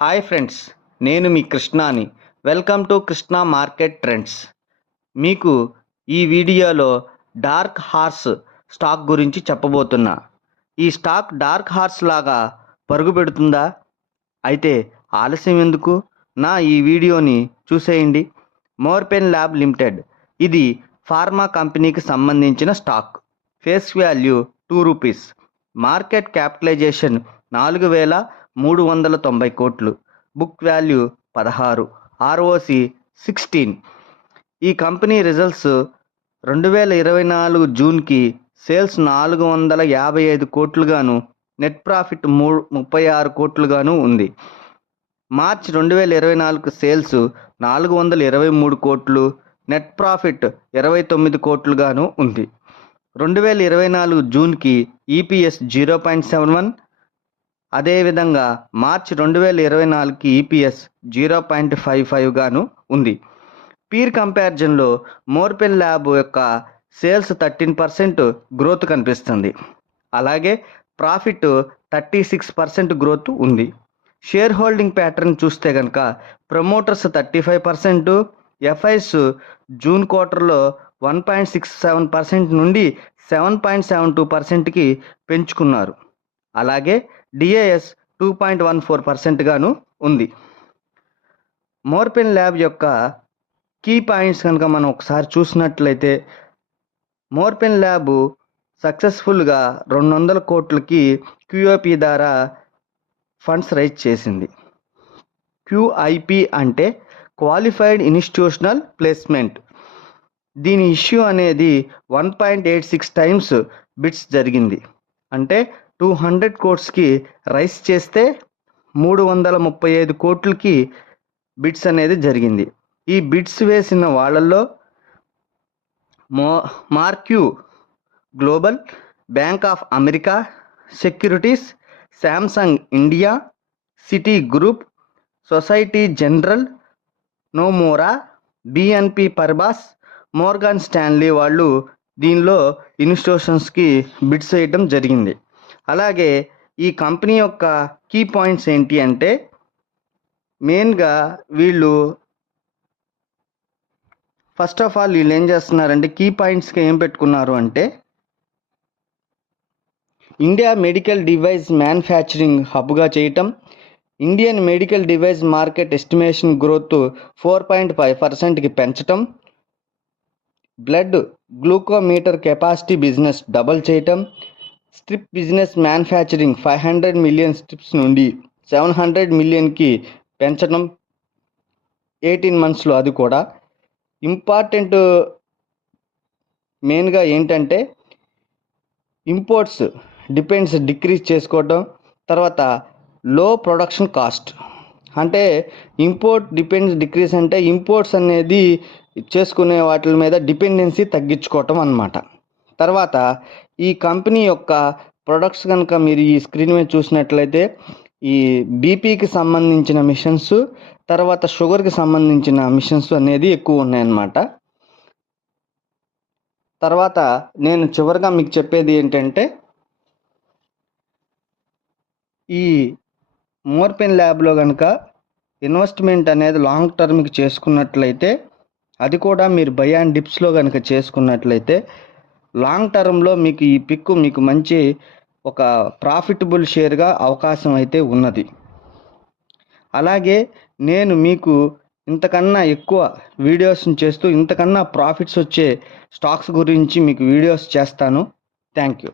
Hi friends నేను మీ కృష్ణాని. Welcome to Krishna market trends. మీకు ఈ వీడియోలో డార్క్ హార్స్ స్టాక్ గురించి చెప్పబోతున్నా. ఈ స్టాక్ డార్క్ హార్స్ లాగా పరుగు పెడుతుందా? అయితే ఆలస్యం ఎందుకు? నా ఈ వీడియోని చూసేయండి. Morepen lab limited. ఇది ఫార్మా కంపెనీకి సంబంధించిన stock. Face value two rupees. Market capitalization నాలుగు వేల మూడు వందల తొంభై కోట్లు. బుక్ వాల్యూ పదహారు. ROC sixteen. ఈ కంపెనీ రిజల్ట్స్ రెండు వేల ఇరవై నాలుగు జూన్కి సేల్స్ నాలుగు వందల యాభై ఐదు కోట్లుగాను నెట్ ప్రాఫిట్ మూ ముప్పై ఆరు కోట్లుగాను ఉంది. మార్చ్ రెండు వేల ఇరవై నాలుగు సేల్స్ నాలుగు వందల ఇరవై మూడు కోట్లు నెట్ ప్రాఫిట్ ఇరవై తొమ్మిది కోట్లుగాను ఉంది. రెండు వేల ఇరవై నాలుగు జూన్కి EPS zero point seven one అదేవిధంగా మార్చ్ రెండు వేల ఇరవై నాలుగుకి ఈపీఎస్ జీరో పాయింట్ ఫైవ్ ఫైవ్గాను ఉంది. పీర్ కంపారిజన్లో మోర్పెన్ ల్యాబ్ యొక్క సేల్స్ థర్టీన్ పర్సెంట్ గ్రోత్ కనిపిస్తుంది. అలాగే profit thirty six percent growth ఉంది. షేర్ హోల్డింగ్ ప్యాటర్న్ చూస్తే కనుక promoters thirty five percent FIIs June క్వార్టర్లో one point six seven percent నుండి సెవెన్ పాయింట్ సెవెన్ టూ పర్సెంట్కి పెంచుకున్నారు. అలాగే DIIs two point one four పర్సెంట్గాను ఉంది. మోర్పెన్ ల్యాబ్ యొక్క కీ పాయింట్స్ కనుక మనం ఒకసారి చూసినట్లయితే మోర్పెన్ ల్యాబ్ సక్సెస్ఫుల్గా రెండు వందల కోట్లకి క్యూఓపి ద్వారా ఫండ్స్ రైజ్ చేసింది. క్యూఐపి అంటే క్వాలిఫైడ్ ఇన్స్టిట్యూషనల్ ప్లేస్మెంట్. దీని ఇష్యూ అనేది one point eight six times bids జరిగింది. అంటే టూ హండ్రెడ్ కోట్స్కి రైస్ చేస్తే మూడు వందల ముప్పై ఐదు కోట్లకి బిడ్స్ అనేది జరిగింది. ఈ బిడ్స్ వేసిన వాళ్ళల్లో మో marquee global Bank of America Securities Samsung India Citi group Societe Generale Nomura BNP Paribas Morgan Stanley వాళ్ళు దీనిలో ఇన్స్టిట్యూషన్స్కి బిడ్స్ వేయటం జరిగింది. అలాగే ఈ కంపెనీ యొక్క కీ పాయింట్స్ ఏంటి అంటే మెయిన్గా వీళ్ళు ఫస్ట్ ఆఫ్ ఆల్ వీళ్ళు ఏం చేస్తున్నారంటే కీ పాయింట్స్కి ఏం పెట్టుకున్నారు అంటే ఇండియా మెడికల్ డివైస్ మ్యానుఫ్యాక్చరింగ్ హబ్గా చేయటం Indian medical device market estimation growth four point five పర్సెంట్కి పెంచటం blood glucometer capacity business double చేయటం strip business manufacturing five hundred million strips నుండి సెవెన్ హండ్రెడ్ మిలియన్కి పెంచడం ఎయిటీన్ మంత్స్లో అది కూడా. ఇంపార్టెంట్ మెయిన్గా ఏంటంటే ఇంపోర్ట్స్ డిపెండ్స్ డిక్రీజ్ చేసుకోవటం తర్వాత లో ప్రొడక్షన్ కాస్ట్. అంటే ఇంపోర్ట్ డిపెండ్స్ డిక్రీజ్ అంటే ఇంపోర్ట్స్ అనేది చేసుకునే వాటి మీద డిపెండెన్సీ తగ్గించుకోవటం అన్నమాట. తర్వాత ఈ కంపెనీ యొక్క ప్రొడక్ట్స్ కనుక మీరు ఈ స్క్రీన్ మీద చూసినట్లయితే ఈ బీపీకి సంబంధించిన మిషన్స్ తర్వాత షుగర్కి సంబంధించిన మిషన్స్ అనేది ఎక్కువ ఉన్నాయన్నమాట. తర్వాత నేను చివరిగా మీకు చెప్పేది ఏంటంటే ఈ మోర్పెన్ ల్యాబ్లో కనుక ఇన్వెస్ట్మెంట్ అనేది లాంగ్ టర్మ్కి చేసుకున్నట్లయితే అది కూడా మీరు బై అండ్ డిప్స్లో కనుక చేసుకున్నట్లయితే లాంగ్ టర్మ్లో మీకు ఈ పిక్ మీకు మంచి ఒక ప్రాఫిటబుల్ షేర్గా అవకాశం అయితే ఉన్నది. అలాగే నేను మీకు ఇంతకన్నా ఎక్కువ వీడియోస్ని చేస్తూ ఇంతకన్నా ప్రాఫిట్స్ వచ్చే స్టాక్స్ గురించి మీకు వీడియోస్ చేస్తాను. Thank you